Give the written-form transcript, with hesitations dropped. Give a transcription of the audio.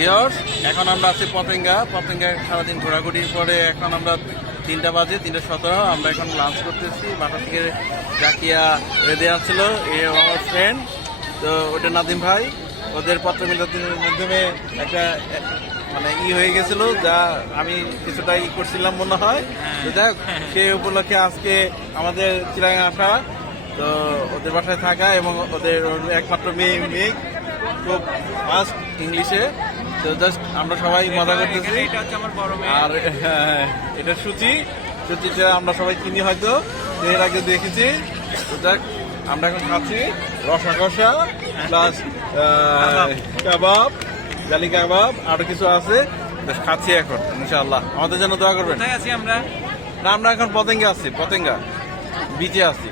Viewers, এখন আমরা আছি পতেঙ্গা সারাদিন ঘোরাঘুরির পরে এখন আমরা 3টা বাজে 3:17 আমরা এখন লাঞ্চ করতেছি। বাসা থেকে জাকিয়া রেডি আসছিল, আমার ফ্রেন্ড, তো ওটা নাদিম ভাই, ওদের পত্র মিলনের মাধ্যমে একটা মানে হয়ে গেছিল, যা আমি কিছুটা করছিলাম মনে হয়। তো যাই হোক, সেই উপলক্ষে আজকে আমাদের চিরাঙ্গা আসা, তো ওদের বাসায় থাকা এবং ওদের একমাত্র মেয়ে খুব ফাস্ট ইংলিশে। তো জাস্ট আমরা সবাই মজা করতেছি। আর এটা সুচিটা আমরা সবাই চিনি, হয়তো এর আগে দেখেছি। তো যাক, আমরা এখন খাচ্ছি রসা কষা প্লাস কাবাব, জালি কাবাব, আরো কিছু আছে, খাচ্ছি এখন। ইনশাআল্লাহ আমাদের জন্য দোয়া করবেন। আমরা এখন পতেঙ্গা বিচে আছি।